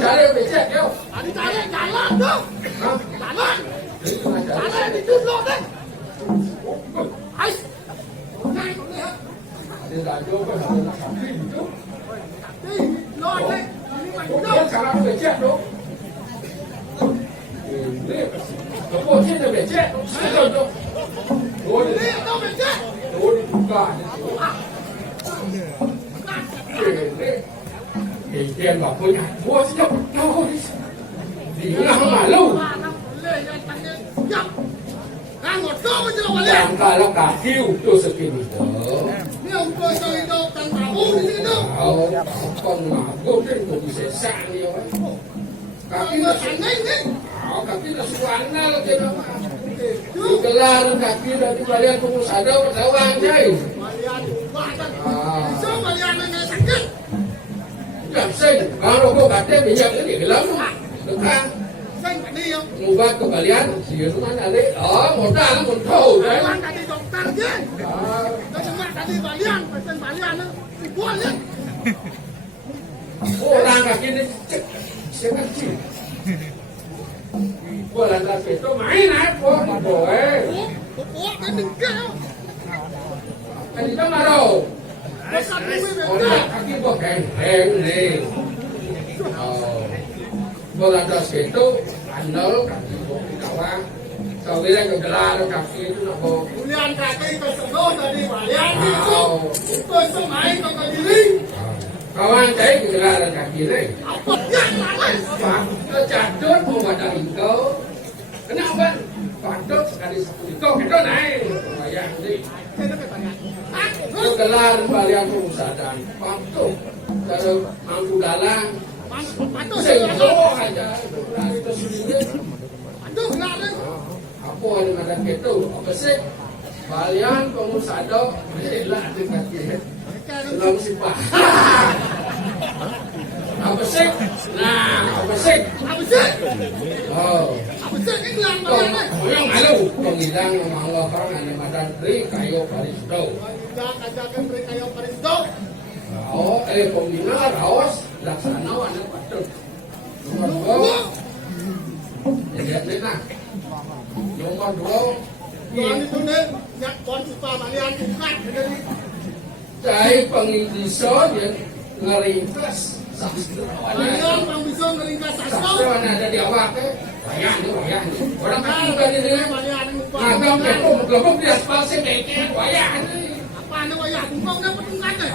cari becek yo. Tadi cari jalan dong. Jalan. Jalan di dulu deh. Hai. Naik lihat. Dia dah jauh kan nak kaki itu. Tapi lo deh. Ini maju Dia dong. sekarang becek tu. Ini. Kau sini becek. Sekarang tu. Oh Ini dia. dong becek. Oh dia buka. Thì tiền bảo cô nhà mua chứ đâu thôi thì cũng là không phải lâu làm cả kêu tôi sẽ kêu được con mà cô trên cũng sẽ sang nhiều ấy cả cái nó xoắn ra là cái đó mà cái la nó cả kia là cái bà không xả đâu mà tháo vàng chơi làm xinh, kalau kau kata minyak ini gelap, dekat. Xanh phải đi không? Ngủ ba cái bà lián, chỉ ở chỗ này đấy, đó, một ta nó một thầu đấy. Bạn đã đi dòng ta chứ? Nó chẳng bạn đã đi bà Liên, phải chân bà Liên nữa, thì qua liên. Cô đang cả kia đấy, sẽ cắt chịu. Cô là phải cho máy này, cô mà đổ ấy. Ủa, cái đừng kêu. Cái gì đó mà đâu. Nó sẵn đi với Cô mình là cái có hèn này. Cô là phải cho anh nấu cả gì cô cậu ăn. Sau khi đây còn la đâu cả kia nó là cô. Liên cả cây tôi sợ nốt rồi đi bà Liên đi xuống. Tôi sợ máy tôi còn đi đi. Kau ăn thấy cái la là cả kia đấy. Áo quật nhanh lắm ấy. Phạt nó chặt chốt không mà đợi câu. Cái nào vậy? Phạt chốt cả đi câu cái đó này. Mà dạng đi. Thế nó phải bà Liên. Nó cái la nó bà liang không xả đàn. Phạt chốt. Kalau mampu dalang. Bantu Saya saya. jauh aja. Itu sendiri. Bantu enggak ada. Apa ada gitu? Apa sih? Balian pengusaha lah dekat dia. Belum sipah. Apa sih? Nah, apa sih? Apa sih? Oh. Apa sih cái làm bà Liên ấy? Yang malu, penghilang Allah orang ada madan tri kayu parisdo. Jangan ajarkan mereka yang paling dong. Oh, pembina raos laksana anak patut. Nomor 2. Lihat ni nak. Nomor 2. Tuan itu nih, nyak kon suka bà Liên cũng khác cái đấy. Dari pengindisa yang ngeringkas sastra. Bà Liên bang bisa ngeringkas Sastra sastra. ada di awak wayang ni. Orang kata kan ini. Bà Liên Ngagam kekum di aspal sedeke wayang ni. apa nih wayah kumpul dah petungan deh.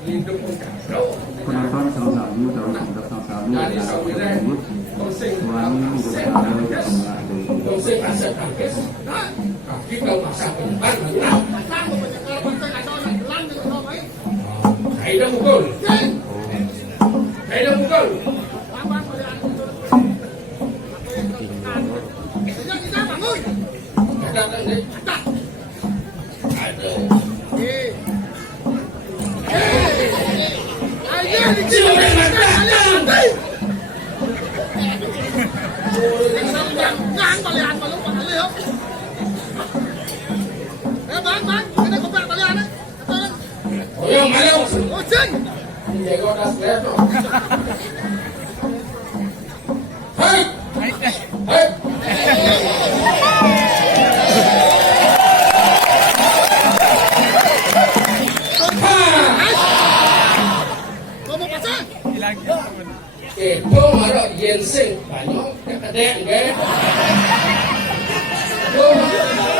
Hidup kacau. Penonton sama-sama tahu sudah sama-sama Dari saudara konseng konseng aset kangkes. Kaki kau masak penyebar mana? Pasang mau banyak korban saya ada orang gelang dengan orang lain. Kayak dah mukul. Kayak dah mukul. Abang boleh anu itu. Apa yang tertekan? Sejak kita bangun. Ada kan ni? Ada. Ada. Ayo dikira mati. Ngang bà Liên mà lúc mà lấy không? Bang, cái này có bạn bà Liên đấy. Oh yang mana? Ô Trinh. Dia kau dah selesai tu. Hai. Hai. Kau mau pasang? Itu ada ginseng banyak kedek ke. Itu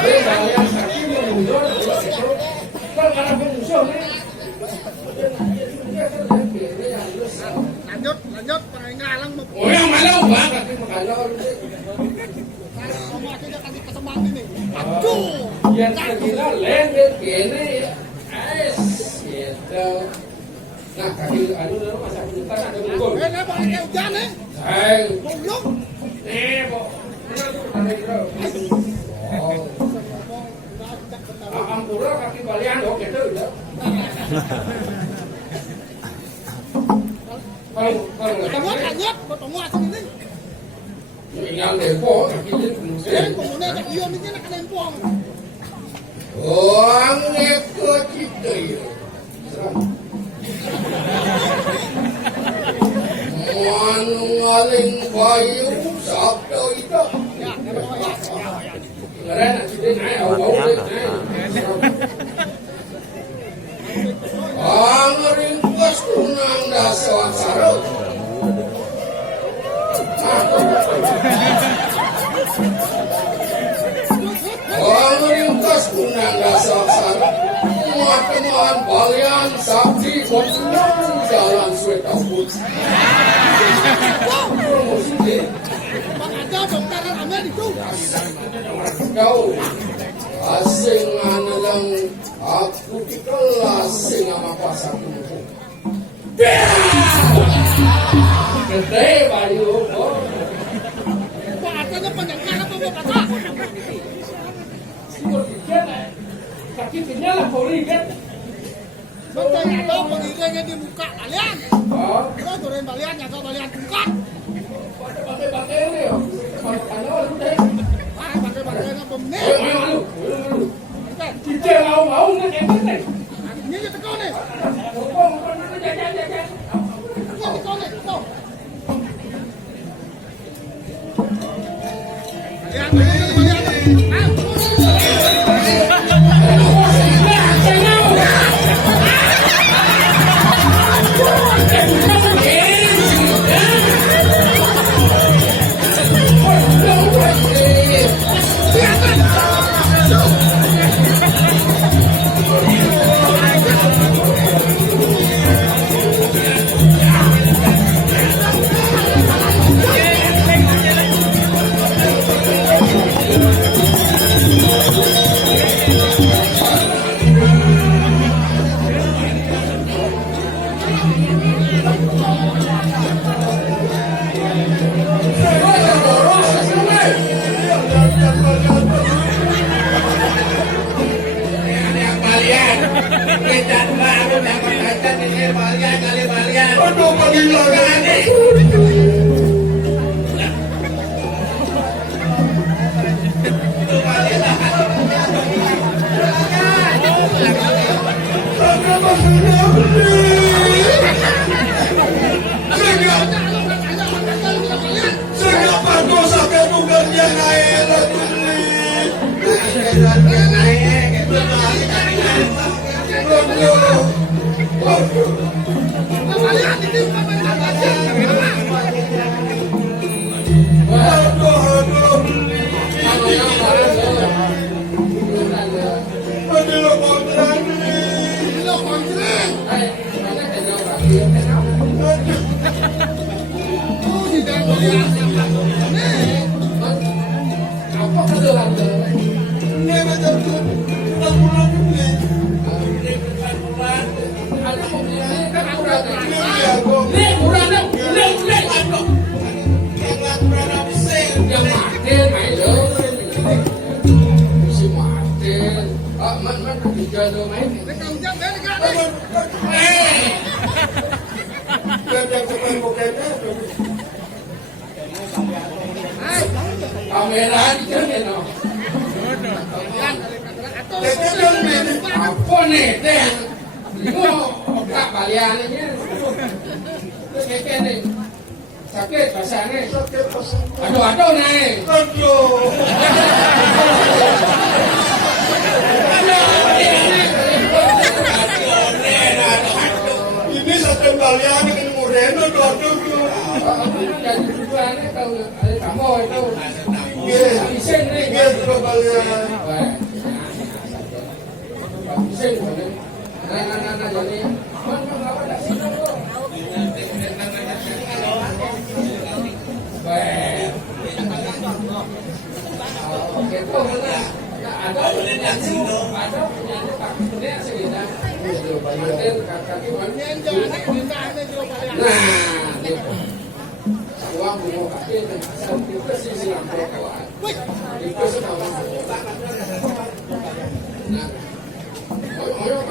dia yang sakit menunjuk itu. Kalau ada penunjuk ni. Lanjut, pakai ngalang mau. Oh yang mana bang? Tapi makanya Kamu aja dia kasih kesempatan ini. Aduh. yang terkira lender kene. Gitu. Nah, kaki anu dulu masa kita ada mukul. Ini pakai kayak hujan nih. Hai. Buyung. Bo. Benar tu ada itu. Oh. Ampura kaki balian oke tu ya. Kalau Kamu kanyet, ketemu asal ini. tinggal depo kaki dia Eh, kemudian tak iya ini nak kena empong. Oh, ngekut Manungaling bayu sabda itu. Keren sudah naik awal Angringkas kunang dasawan sarau. Angringkas kunang dasawan sarau. Teman-teman balian sakti berpulang jalan Sweta Putih. Ada dokter Amer itu. Kau asing lang aku di kelas sing sama pasar kumpul. Gede bayu. Pak artinya penjangkar apa Bapak? Sigur dikit. Sakitnya lah poli kan. Betul itu pengirangnya di muka kalian. Oh, Kita turun balian jaga balian buka. pakai ini ya. Kalau udah. Pakai-pakainya pemene. Malu. Kita mau nggak ente. Ini kita kau nih. Jajan. Ini kau nih. Kau. Aduh, paghilangan. Siapa dosa kebukan yang naik apa kebetulan ini betul bulan ini yang Martin main dong si Martin man tiga dong main yang cepat pokoknya kamera di sana apa nih deh mau tak baliannya terus kayak nih sakit pasangnya aduh nih ini satu balian ini mureno aduh jadi tujuannya kalau kamu itu isen nih gitu balian isen nah jadi apa dah sih baik oke tuh ada yang sini ada punya kaki punya sekitar nah uang bunga kaki itu sisi lampu kawan itu semua nah oyong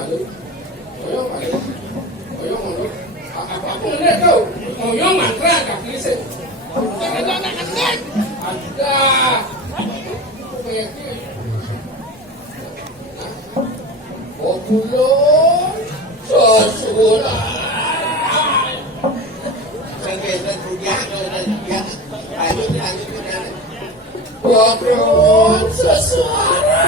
apa pun lihat kau oyong mantra kaki sih ada kayak gitu populo sudah. Sengketa rupiah, rupiah. Lanjut. Waduh, sesuara.